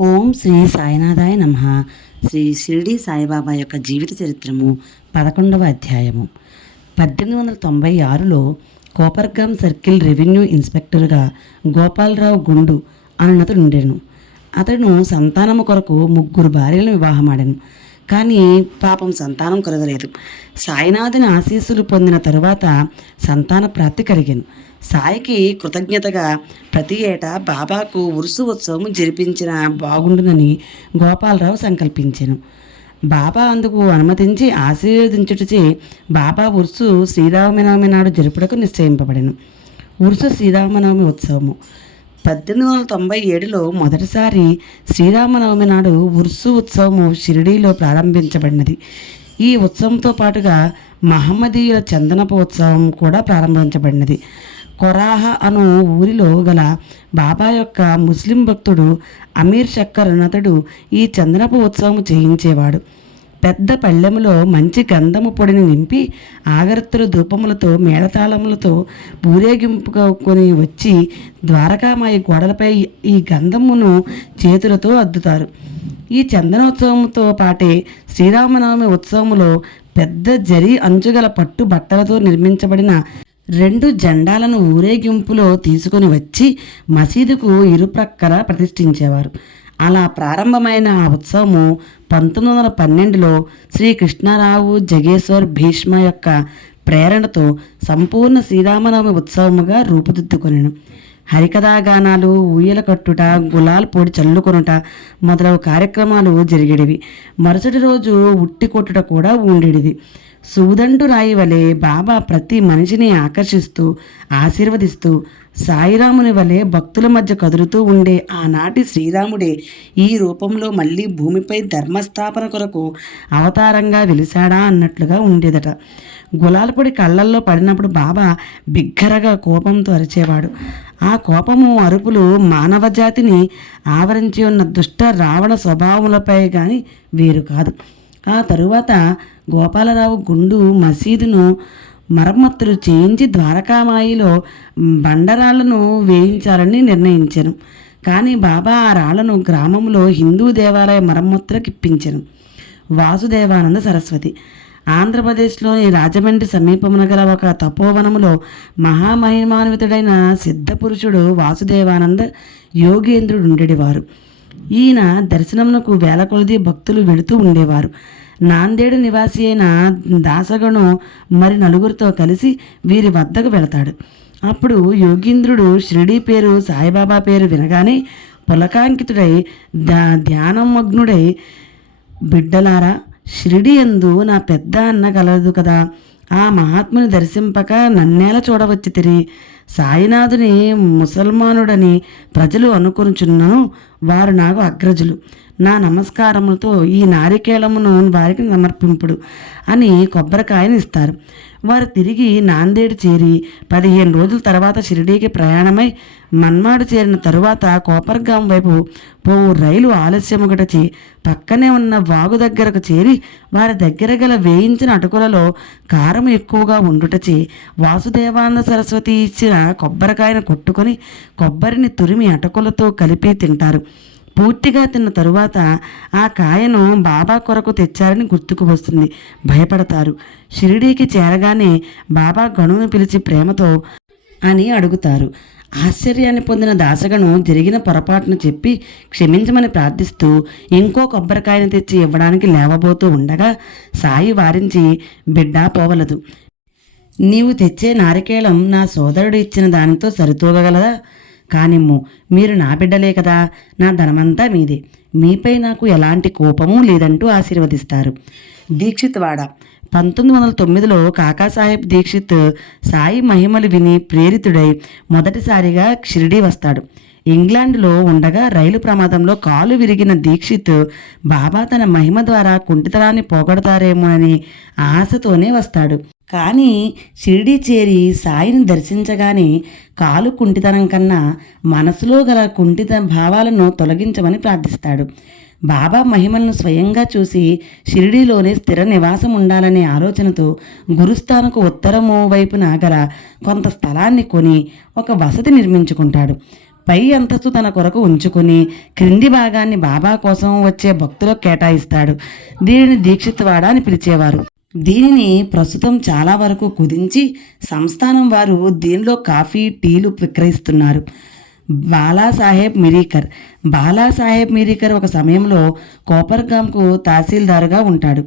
ఓం శ్రీ సాయినాథాయ నమ. శ్రీ షిరిడి సాయిబాబా యొక్క జీవిత చరిత్రము పదకొండవ అధ్యాయము. పద్దెనిమిది వందల తొంభై ఆరులో కోపర్గాం సర్కిల్ రెవెన్యూ ఇన్స్పెక్టర్గా గోపాలరావు గుండు అన్నతడు ఉండేను. అతడు సంతానము కొరకు ముగ్గురు భార్యలను వివాహమాడాను. కానీ పాపం సంతానం కలగలేదు. సాయినాథుని ఆశీస్సులు పొందిన తరువాత సంతాన ప్రాప్తి కలిగాను. సాయికి కృతజ్ఞతగా ప్రతి ఏటా బాబాకు ఉరుసు ఉత్సవం జరిపించిన బాగుండునని గోపాలరావు సంకల్పించాను. బాబా అందుకు అనుమతించి ఆశీర్వదించుటచే బాబా ఉరుసు శ్రీరామనవమి నాడు జరుపుటకు నిశ్చయింపబడను. ఉరుసు శ్రీరామనవమి ఉత్సవము. పద్దెనిమిది వందల తొంభై ఏడులో మొదటిసారి శ్రీరామనవమి నాడు ఉర్సు ఉత్సవము షిరిడీలో ప్రారంభించబడినది. ఈ ఉత్సవంతో పాటుగా మహమ్మదీయుల చందనపు ఉత్సవం కూడా ప్రారంభించబడినది. కొరాహ అను ఊరిలో గల బాబా యొక్క ముస్లిం భక్తుడు అమీర్ షక్కర్ అన్నతడు ఈ చందనపు ఉత్సవం చేయించేవాడు. పెద్ద పళ్ళెములో మంచి గంధము పొడిని నింపి ఆగరత్తుల ధూపములతో మేళతాళములతో ఊరేగింపుకొని వచ్చి ద్వారకామాయి గోడలపై ఈ గంధమును చేతులతో అద్దుతారు. ఈ చందనోత్సవంతో పాటే శ్రీరామనవమి ఉత్సవములో పెద్ద జరి అంచుగల పట్టు బట్టలతో నిర్మించబడిన రెండు జెండాలను ఊరేగింపులో తీసుకొని వచ్చి మసీదుకు ఇరుప్రక్కల ప్రతిష్ఠించేవారు. అలా ప్రారంభమైన ఆ ఉత్సవము పంతొమ్మిది వందల పన్నెండులో శ్రీ కృష్ణారావు జగేశ్వర్ భీష్మ యొక్క ప్రేరణతో సంపూర్ణ శ్రీరామనవమి ఉత్సవముగా రూపుదిద్దుకొనెను. హరికథాగానాలు ఊయల కట్టుట గులాల్ పొడి చల్లుకొనుట మొదలగు కార్యక్రమాలు జరిగేటివి మరుసటి రోజు ఉట్టి కొట్టుట కూడా ఉండేటిది సూదంటు రాయి వలె బాబా ప్రతి మనిషిని ఆకర్షిస్తూ ఆశీర్వదిస్తూ సాయిరాముని వలె భక్తుల మధ్య కదులుతూ ఉండే ఆనాటి శ్రీరాముడే ఈ రూపంలో మళ్ళీ భూమిపై ధర్మస్థాపన కొరకు అవతారంగా వెలిశాడా అన్నట్లుగా ఉండేదట. గులాలపొడి కళ్ళల్లో పడినప్పుడు బాబా బిగ్గరగా కోపంతో అరిచేవాడు. ఆ కోపము అరుపులు మానవ జాతిని ఆవరించి ఉన్న దుష్ట రావణ స్వభావములపై కానీ వేరు కాదు. ఆ తరువాత గోపాలరావు గుండు మసీదును మరమ్మతులు చేయించి ద్వారకామాయిలో బండరాళ్ళను వేయించాలని నిర్ణయించాను కానీ బాబా ఆ రాళ్ళను గ్రామంలో హిందూ దేవాలయ మరమ్మతులకు ఇప్పించాను వాసుదేవానంద సరస్వతి. ఆంధ్రప్రదేశ్లోని రాజమండ్రి సమీపమున గల ఒక తపోవనములో మహామహిమాన్వితుడైన సిద్ధపురుషుడు వాసుదేవానంద యోగేంద్రుడు ఉండేవారు. ఈయన దర్శనమునకు వేల కొలది భక్తులు వెళుతూ ఉండేవారు. నాందేడు నివాసి అయిన దాసగను మరి నలుగురితో కలిసి వీరి వద్దకు వెళతాడు. అప్పుడు యోగీంద్రుడు షిరిడీ పేరు సాయిబాబా పేరు వినగానే పులకాంకితుడై దా ధ్యానమగ్నుడై బిడ్డలారా షిరిడి ఎందు నా పెద్ద అన్న కలదు కదా. ఆ మహాత్ముని దర్శింపక నన్నేల చూడవచ్చు తిరి సాయినాథుని ముసల్మానుడని ప్రజలు అనుకొనుచున్నను వారు నాకు అగ్రజులు. నా నమస్కారములతో ఈ నారికేళమును వారికి సమర్పింపుడు అని కొబ్బరికాయని ఇస్తారు. వారు తిరిగి నాందేడు చేరి పదిహేను రోజుల తర్వాత షిరిడీకి ప్రయాణమై మన్మాడు చేరిన తరువాత కోపర్గాం వైపు పోవు రైలు ఆలస్యముగటచి పక్కనే ఉన్న వాగు దగ్గరకు చేరి వారి దగ్గర గల వేయించిన అటుకులలో కారం ఎక్కువగా ఉండుటచి వాసుదేవానంద సరస్వతి ఇచ్చిన కొబ్బరికాయను కొట్టుకొని కొబ్బరిని తురిమి అటుకులతో కలిపి తింటారు. పూర్తిగా తిన్న తరువాత ఆ కాయను బాబా కొరకు తెచ్చారని గుర్తుకు వస్తుంది. భయపడతారు. షిరిడీకి చేరగానే బాబా గణువును పిలిచి ప్రేమతో అని అడుగుతారు. ఆశ్చర్యాన్ని పొందిన దాసగను జరిగిన పొరపాటును చెప్పి క్షమించమని ప్రార్థిస్తూ ఇంకో కొబ్బరికాయను తెచ్చి ఇవ్వడానికి లేవబోతూ ఉండగా సాయి వారించి బిడ్డా పోవలదు. నీవు తెచ్చే నారికేళం నా సోదరుడు ఇచ్చిన దానితో సరితూగగలదా? కానిమ్ము మీరు నా బిడ్డలే కదా. నా ధనమంతా మీదే. మీపై నాకు ఎలాంటి కోపము లేదంటూ ఆశీర్వదిస్తారు. దీక్షిత్ వాడ. పంతొమ్మిది వందల తొమ్మిదిలో కాకాసాహెబ్ దీక్షిత్ సాయి మహిమలు విని ప్రేరితుడై మొదటిసారిగా షిరిడీ వస్తాడు. ఇంగ్లాండ్లో ఉండగా రైలు ప్రమాదంలో కాలు విరిగిన దీక్షిత్ బాబా తన మహిమ ద్వారా కుంటితనాన్ని పోగొడతారేమో అని ఆశతోనే వస్తాడు. కానీ షిరిడి చేరి సాయిని దర్శించగానే కాలు కుంటితనం కన్నా మనసులో గల కుంటిత భావాలను తొలగించమని ప్రార్థిస్తాడు. బాబా మహిమలను స్వయంగా చూసి షిరిడీలోనే స్థిర నివాసం ఉండాలనే ఆలోచనతో గురుస్థానకు ఉత్తరము వైపున గల కొంత స్థలాన్ని కొని ఒక వసతి నిర్మించుకుంటాడు. పై అంతస్తు తన కొరకు ఉంచుకుని క్రింది భాగాన్ని బాబా కోసం వచ్చే భక్తులకు కేటాయిస్తాడు. దీనిని దీక్షిత్వాడ అని పిలిచేవారు. దీనిని ప్రస్తుతం చాలా వరకు కుదించి సంస్థానం వారు దీనిలో కాఫీ టీలు విక్రయిస్తున్నారు. బాలాసాహెబ్ మిరీకర్. బాలాసాహెబ్ మిరీకర్ ఒక సమయంలో కోపర్గాంకు తహసీల్దారుగా ఉంటాడు.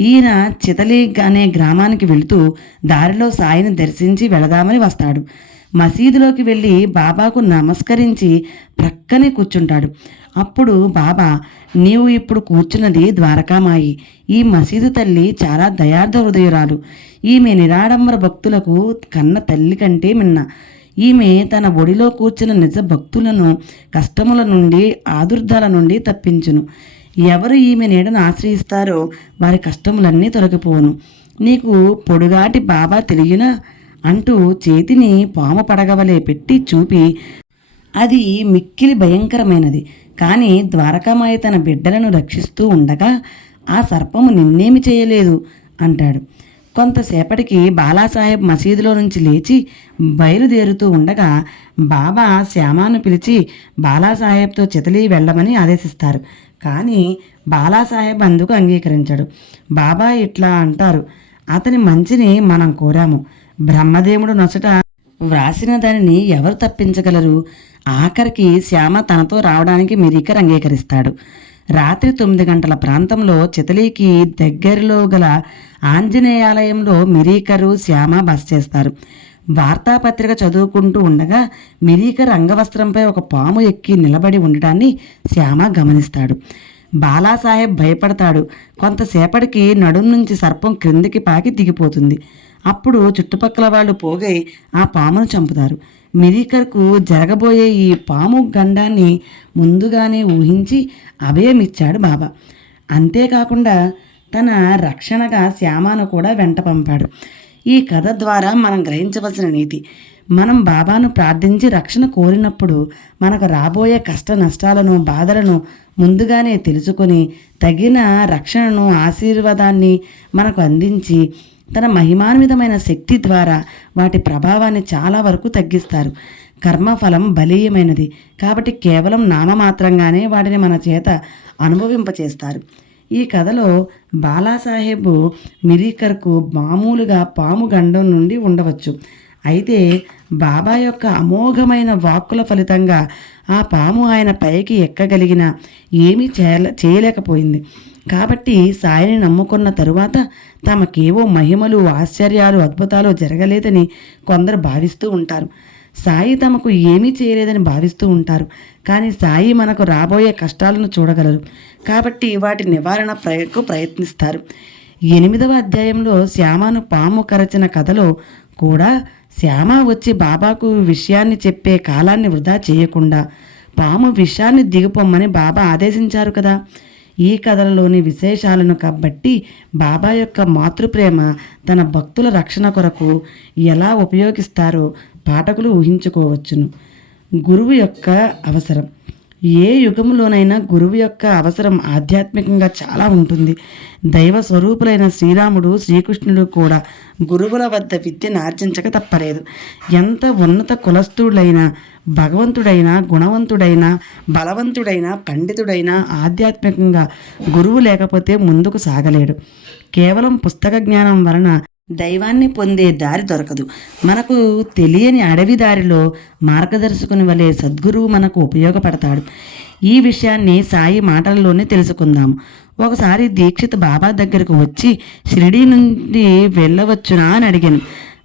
ఈయన చితలి అనే గ్రామానికి వెళుతూ దారిలో సాయిని దర్శించి వెళదామని వస్తాడు. మసీదులోకి వెళ్ళి బాబాకు నమస్కరించి ప్రక్కనే కూర్చుంటాడు. అప్పుడు బాబా నీవు ఇప్పుడు కూర్చున్నది ద్వారకామాయి. ఈ మసీదు తల్లి చాలా దయార్థ హృదయురాలు. ఈమె నిరాడంబర భక్తులకు కన్న తల్లి కంటే మిన్న. ఈమె తన ఒడిలో కూర్చున్న నిజ భక్తులను కష్టముల నుండి ఆదుర్దాల నుండి తప్పించును. ఎవరు ఈమె నీడను ఆశ్రయిస్తారో వారి కష్టములన్నీ తొలగిపోవును. నీకు పొడుగాటి బాబా తెలియనా? అంటూ చేతిని పాము పడగవలే పెట్టి చూపి అది మిక్కిలి భయంకరమైనది. కానీ ద్వారకామాయ తన బిడ్డలను రక్షిస్తూ ఉండగా ఆ సర్పము నిన్నేమి చేయలేదు? అంటాడు. కొంతసేపటికి బాలాసాహెబ్ మసీదులో నుంచి లేచి బయలుదేరుతూ ఉండగా బాబా శ్యామాను పిలిచి బాలాసాహెబ్తో చితలి వెళ్ళమని ఆదేశిస్తారు. కానీ బాలాసాహెబ్ అందుకు అంగీకరించాడు. బాబా ఇట్లా అంటారు. అతని మంచిని మనం కోరాము. బ్రహ్మదేవుడు నొసట వ్రాసిన దానిని ఎవరు తప్పించగలరు? ఆఖరికి శ్యామ తనతో రావడానికి మిరికర్ అంగీకరిస్తాడు. రాత్రి తొమ్మిది గంటల ప్రాంతంలో చితలీకి దగ్గరలో గల ఆంజనేయాలయంలో మిరీకరు శ్యామ బస చేస్తారు. వార్తాపత్రిక చదువుకుంటూ ఉండగా మిరీక అంగవస్త్రంపై ఒక పాము ఎక్కి నిలబడి ఉండటాన్ని శ్యామ గమనిస్తాడు. బాలాసాహెబ్ భయపడతాడు. కొంతసేపటికి నడుం నుంచి సర్పం క్రిందికి పాకి దిగిపోతుంది. అప్పుడు చుట్టుపక్కల వాళ్ళు పోగై ఆ పామును చంపుతారు. మిరీకర్కు జరగబోయే ఈ పాము గండాన్ని ముందుగానే ఊహించి అభయమిచ్చాడు బాబా. అంతేకాకుండా తన రక్షణగా శ్యామాను కూడా వెంట పంపాడు. ఈ కథ ద్వారా మనం గ్రహించవలసిన నీతి. మనం బాబాను ప్రార్థించి రక్షణ కోరినప్పుడు మనకు రాబోయే కష్ట నష్టాలను బాధలను ముందుగానే తెలుసుకొని తగిన రక్షణను ఆశీర్వాదాన్ని మనకు అందించి తన మహిమాన్వితమైన శక్తి ద్వారా వాటి ప్రభావాన్ని చాలా వరకు తగ్గిస్తారు. కర్మఫలం బలీయమైనది కాబట్టి కేవలం నామమాత్రంగానే వాటిని మన చేత అనుభవింపచేస్తారు. ఈ కథలో బాలాసాహెబ్ మిరీకర్కు మామూలుగా పాము గండం నుండి ఉండవచ్చు. అయితే బాబా యొక్క అమోఘమైన వాక్కుల ఫలితంగా ఆ పాము ఆయన పైకి ఎక్కగలిగిన ఏమీ చేయలే చేయలేకపోయింది. కాబట్టి సాయిని నమ్ముకున్న తరువాత తమకేవో మహిమలు ఆశ్చర్యాలు అద్భుతాలు జరగలేదని కొందరు భావిస్తూ ఉంటారు. సాయి తమకు ఏమీ చేయలేదని భావిస్తూ ఉంటారు. కానీ సాయి మనకు రాబోయే కష్టాలను చూడగలరు. కాబట్టి వాటి నివారణ ప్రయకు ప్రయత్నిస్తారు. ఎనిమిదవ అధ్యాయంలో శ్యామను పాము కరచిన కథలో కూడా శ్యామ వచ్చి బాబాకు విషయాన్ని చెప్పే కాలాన్ని వృధా చేయకుండా పాము విషయాన్ని దిగిపోమ్మని బాబా ఆదేశించారు కదా. ఈ కథలలోని విశేషాలను కాబట్టి బాబా యొక్క మాతృప్రేమ తన భక్తుల రక్షణ కొరకు ఎలా ఉపయోగిస్తారో పాఠకులు ఊహించుకోవచ్చును. గురువు యొక్క అవసరం. ఏ యుగంలోనైనా గురువు యొక్క అవసరం ఆధ్యాత్మికంగా చాలా ఉంటుంది. దైవ స్వరూపులైన శ్రీరాముడు శ్రీకృష్ణుడు కూడా గురువుల వద్ద విద్యను ఆర్జించక తప్పలేదు. ఎంత ఉన్నత కులస్థుడైనా భగవంతుడైన గుణవంతుడైన బలవంతుడైన పండితుడైన ఆధ్యాత్మికంగా గురువు లేకపోతే ముందుకు సాగలేడు. కేవలం పుస్తక జ్ఞానం వలన దైవాన్ని పొందే దారి దొరకదు. మనకు తెలియని అడవి దారిలో మార్గదర్శకుని వలె సద్గురువు మనకు ఉపయోగపడతాడు. ఈ విషయాన్ని సాయి మాటల్లోనే తెలుసుకుందాం. ఒకసారి దీక్షిత్ బాబా దగ్గరకు వచ్చి షిరిడీ నుండి వెళ్ళవచ్చునా? అని అడిగాను.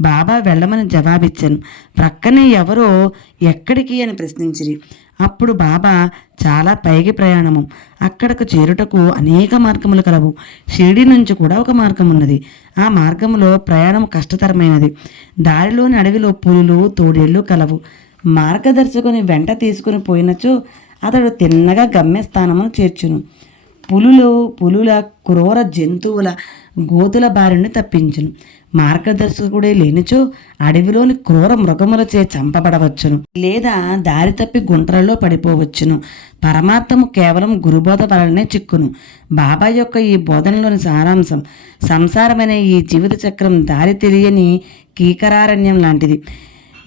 బాబా వెళ్ళమని జవాబిచ్చాను. ప్రక్కనే ఎవరో ఎక్కడికి అని ప్రశ్నించిరి. అప్పుడు బాబా చాలా పైకి ప్రయాణము. అక్కడకు చేరుటకు అనేక మార్గములు కలవు. షిరిడి నుంచి కూడా ఒక మార్గం ఉన్నది ఆ మార్గంలో ప్రయాణం కష్టతరమైనది. దారిలోని అడవిలో పులులు తోడేళ్ళు కలవు. మార్గదర్శకుని వెంట తీసుకుని పోయినచో అతడు తిన్నగా గమ్యస్థానమును చేర్చును. పులులు పులుల క్రూర జంతువుల గోతుల బారిని తప్పించును. మార్గదర్శకుడే లేనిచో అడవిలోని క్రూర మృగములచే చంపబడవచ్చును. లేదా దారి తప్పి గుంటలలో పడిపోవచ్చును. పరమార్థము కేవలం గురుబోధ వలనే చిక్కును. బాబా యొక్క ఈ బోధనలోని సారాంశం సంసారమైన ఈ జీవిత చక్రం దారి తెలియని కీకరారణ్యం లాంటిది.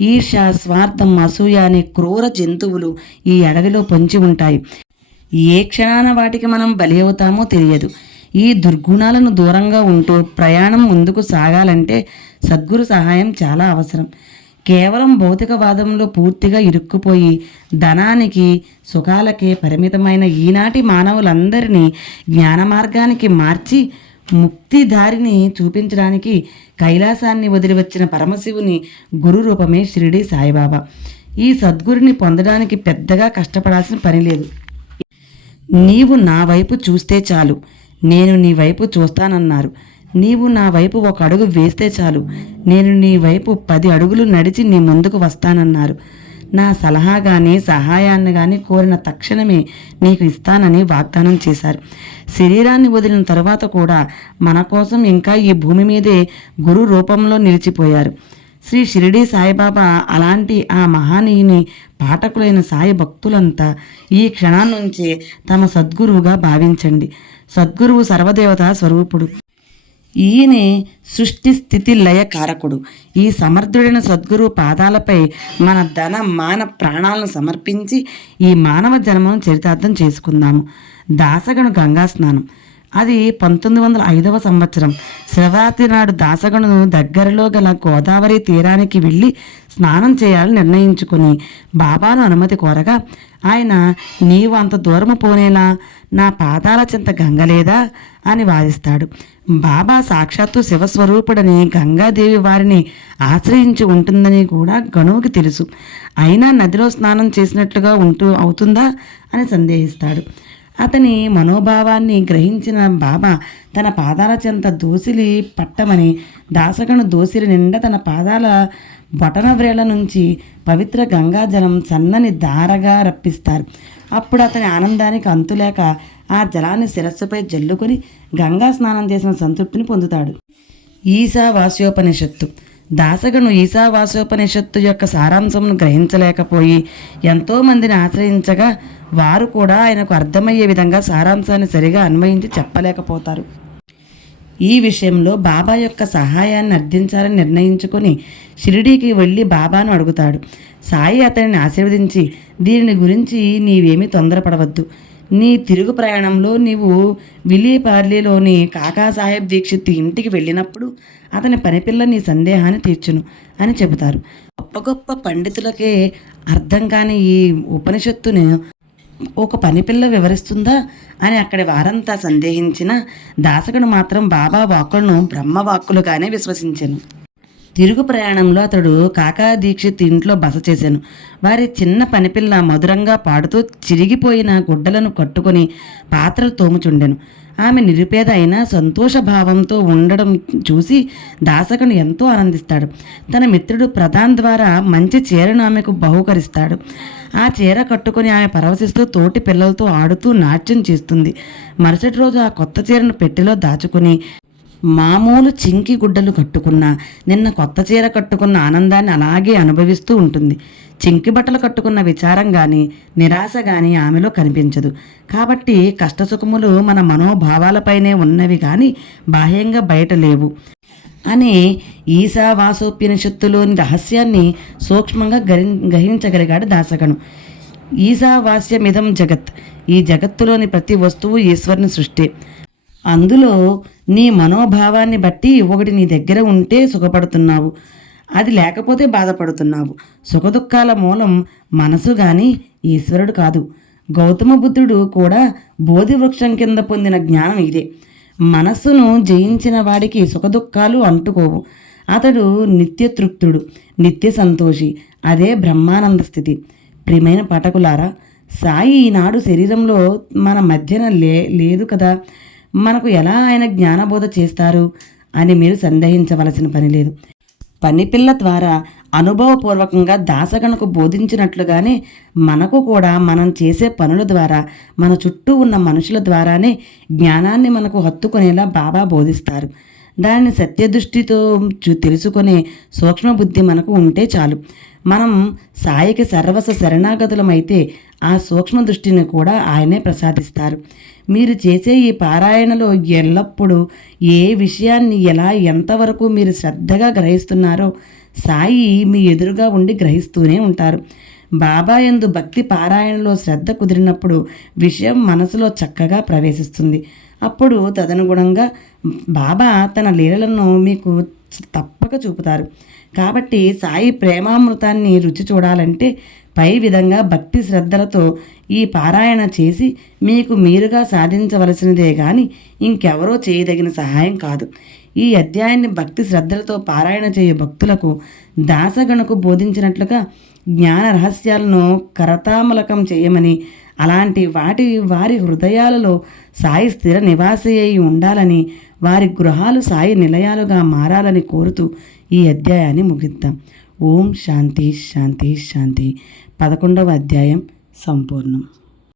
ఈర్ష స్వార్థం అసూయ అనే క్రూర జంతువులు ఈ అడవిలో పొంచి ఉంటాయి. ఏ క్షణాన వాటికి మనం బలి అవుతామో తెలియదు. ఈ దుర్గుణాలను దూరంగా ఉంటూ ప్రయాణం ముందుకు సాగాలంటే సద్గురు సహాయం చాలా అవసరం. కేవలం భౌతికవాదంలో పూర్తిగా ఇరుక్కుపోయి ధనానికి సుఖాలకే పరిమితమైన ఈనాటి మానవులందరినీ జ్ఞాన మార్గానికి మార్చి ముక్తి దారిని చూపించడానికి కైలాసాన్ని వదిలి వచ్చిన పరమశివుని గురు రూపమే షిరిడి సాయిబాబా. ఈ సద్గురిని పొందడానికి పెద్దగా కష్టపడాల్సిన పని లేదు. నీవు నా వైపు చూస్తే చాలు. నేను నీ వైపు చూస్తానన్నారు. నీవు నా వైపు ఒక అడుగు వేస్తే చాలు. నేను నీ వైపు పది అడుగులు నడిచి నీ ముందుకు వస్తానన్నారు. నా సలహా కానీ సహాయాన్ని కానీ కోరిన తక్షణమే నీకు ఇస్తానని వాగ్దానం చేశారు. శరీరాన్ని వదిలిన తర్వాత కూడా మన కోసం ఇంకా ఈ భూమి మీదే గురు రూపంలో నిలిచిపోయారు. శ్రీ షిరిడి సాయిబాబా అలాంటి ఆ మహానీయుని పాఠకులైన సాయి భక్తులంతా ఈ క్షణం నుంచే తమ సద్గురువుగా భావించండి. సద్గురువు సర్వదేవత స్వరూపుడు. ఈయనే సృష్టి స్థితి లయ కారకుడు. ఈ సమర్థుడైన సద్గురు పాదాలపై మన ధన మాన ప్రాణాలను సమర్పించి ఈ మానవ జన్మను చరితార్థం చేసుకుందాము. దాసగను గంగా స్నానం అది పంతొమ్మిది వందల ఐదవ సంవత్సరం. శివరాత్రి నాడు దాసగణును దగ్గరలో గల గోదావరి తీరానికి వెళ్ళి స్నానం చేయాలని నిర్ణయించుకుని బాబాను అనుమతి కోరగా ఆయన నీవు అంత దూరము పోనేలా? నా పాదాల చింత గంగలేదా? అని వాదిస్తాడు. బాబా సాక్షాత్తు శివస్వరూపుడని గంగాదేవి వారిని ఆశ్రయించి ఉంటుందని కూడా గణువుకి తెలుసు. అయినా నదిలో స్నానం చేసినట్లుగా ఉంటూ అవుతుందా? అని సందేహిస్తాడు. అతని మనోభావాన్ని గ్రహించిన బాబా తన పాదాల చెంత దోసిలి పట్టమని దాసగను దోసిలి నిండా తన పాదాల బొటన వ్రేళ్ళ నుంచి పవిత్ర గంగాజలం సన్నని ధారగా రప్పిస్తారు. అప్పుడు అతని ఆనందానికి అంతులేక ఆ జలాన్ని శిరస్సుపై జల్లుకొని గంగా స్నానం చేసిన సంతృప్తిని పొందుతాడు. ఈశావాస్యోపనిషత్తు. దాసగను ఈశావాస్యోపనిషత్తు యొక్క సారాంశమును గ్రహించలేకపోయి ఎంతోమందిని ఆశ్రయించగా వారు కూడా ఆయనకు అర్థమయ్యే విధంగా సారాంశాన్ని సరిగా అన్వయించి చెప్పలేకపోతారు. ఈ విషయంలో బాబా యొక్క సహాయాన్ని అర్థించాలని నిర్ణయించుకొని షిరిడీకి వెళ్ళి బాబాను అడుగుతాడు. సాయి అతనిని ఆశీర్వదించి దీనిని గురించి నీవేమీ తొందరపడవద్దు. నీ తిరుగు ప్రయాణంలో నీవు విలీపార్లీలోని కాకాసాహెబ్ దీక్షిత్ ఇంటికి వెళ్ళినప్పుడు అతని పనిపిల్ల నీ సందేహాన్ని తీర్చును అని చెబుతారు. గొప్ప గొప్ప పండితులకే అర్థం కాని ఈ ఉపనిషత్తును ఒక పనిపిల్ల వివరిస్తుందా అని అక్కడి వారంతా సందేహించిన దాసకుడు మాత్రం బాబా వాక్కులను బ్రహ్మవాక్కులుగానే విశ్వసించాను. తిరుగు ప్రయాణంలో అతడు కాకా దీక్షిత్ ఇంట్లో బస చేశాను వారి చిన్న పనిపిల్ల మధురంగా పాడుతూ చిరిగిపోయిన గుడ్డలను కట్టుకొని పాత్రలు తోముచుండెను. ఆమె నిరుపేద అయినా సంతోష భావంతో ఉండడం చూసి దాసకుని ఎంతో ఆనందిస్తాడు. తన మిత్రుడు ప్రధాన్ ద్వారా మంచి చీరను ఆమెకు బహుకరిస్తాడు. ఆ చీర కట్టుకొని ఆమె పరవశిస్తూ తోటి పిల్లలతో ఆడుతూ నాట్యం చేస్తుంది. మరుసటి రోజు ఆ కొత్త చీరను పెట్టెలో దాచుకుని మామూలు చింకి గుడ్డలు కట్టుకున్న నిన్న కొత్త చీర కట్టుకున్న ఆనందాన్ని అలాగే అనుభవిస్తూ ఉంటుంది. చింకి బట్టలు కట్టుకున్న విచారం కానీ నిరాశ కానీ ఆమెలో కనిపించదు. కాబట్టి కష్టసుఖములు మన మనోభావాలపైనే ఉన్నవి కానీ బాహ్యంగా బయట లేవు. అనే ఈశావాసోప్యనిషత్తులోని రహస్యాన్ని సూక్ష్మంగా గరి గ్రహించగలిగాడు దాసగను ఈశావాస్యమిదం జగత్. ఈ జగత్తులోని ప్రతి వస్తువు ఈశ్వరుని సృష్టి. అందులో నీ మనోభావాన్ని బట్టి ఒకటి నీ దగ్గర ఉంటే సుఖపడుతున్నావు. అది లేకపోతే బాధపడుతున్నావు. సుఖదుఖాల మూలం మనసు కానీ ఈశ్వరుడు కాదు. గౌతమ బుద్ధుడు కూడా బోధి వృక్షం కింద పొందిన జ్ఞానం ఇదే. మనస్సును జయించిన వాడికి సుఖదుఖాలు అంటుకోవు. అతడు నిత్యతృప్తుడు నిత్య సంతోషి అదే బ్రహ్మానంద స్థితి. ప్రియమైన పాఠకులారా సాయి ఈనాడు శరీరంలో మన మధ్యన లే లేదు కదా? మనకు ఎలా ఆయన జ్ఞానబోధ చేస్తారు అని మీరు సందేహించవలసిన పని లేదు. పనిపిల్ల ద్వారా అనుభవపూర్వకంగా దాసగణకు బోధించినట్లుగానే మనకు కూడా మనం చేసే పనుల ద్వారా మన చుట్టూ ఉన్న మనుషుల ద్వారానే జ్ఞానాన్ని మనకు హత్తుకునేలా బాబా బోధిస్తారు. దాన్ని సత్యదృష్టితో చూ తెలుసుకునే సూక్ష్మబుద్ధి మనకు ఉంటే చాలు. మనం సాయికి సర్వస శరణాగతులమైతే ఆ సూక్ష్మ దృష్టిని కూడా ఆయనే ప్రసాదిస్తారు. మీరు చేసే ఈ పారాయణలో ఎల్లప్పుడూ ఏ విషయాన్ని ఎలా ఎంతవరకు మీరు శ్రద్ధగా గ్రహిస్తున్నారో సాయి మీ ఎదురుగా ఉండి గ్రహిస్తూనే ఉంటారు. బాబా యందు భక్తి పారాయణలో శ్రద్ధ కుదిరినప్పుడు విషయం మనసులో చక్కగా ప్రవేశిస్తుంది. అప్పుడు తదనుగుణంగా బాబా తన లీలలను మీకు తప్పక చూపుతారు. కాబట్టి సాయి ప్రేమామృతాన్ని రుచి చూడాలంటే పై విధంగా భక్తి శ్రద్ధలతో ఈ పారాయణ చేసి మీకు మీరుగా సాధించవలసినదే కానీ ఇంకెవరో చేయదగిన సహాయం కాదు. ఈ అధ్యాయాన్ని భక్తి శ్రద్ధలతో పారాయణ చేయు భక్తులకు దాసగణకు బోధించినట్లుగా జ్ఞాన రహస్యాలను కరతామలకం చేయమని అలాంటి వాటి వారి హృదయాలలో సాయి స్థిర నివాసి అయి ఉండాలని వారి గృహాలు సాయి నిలయాలుగా మారాలని కోరుతూ ఈ అధ్యాయాన్ని ముగిద్దాం. ఓం శాంతి శాంతి శాంతి. పదకొండవ అధ్యాయం సంపూర్ణం.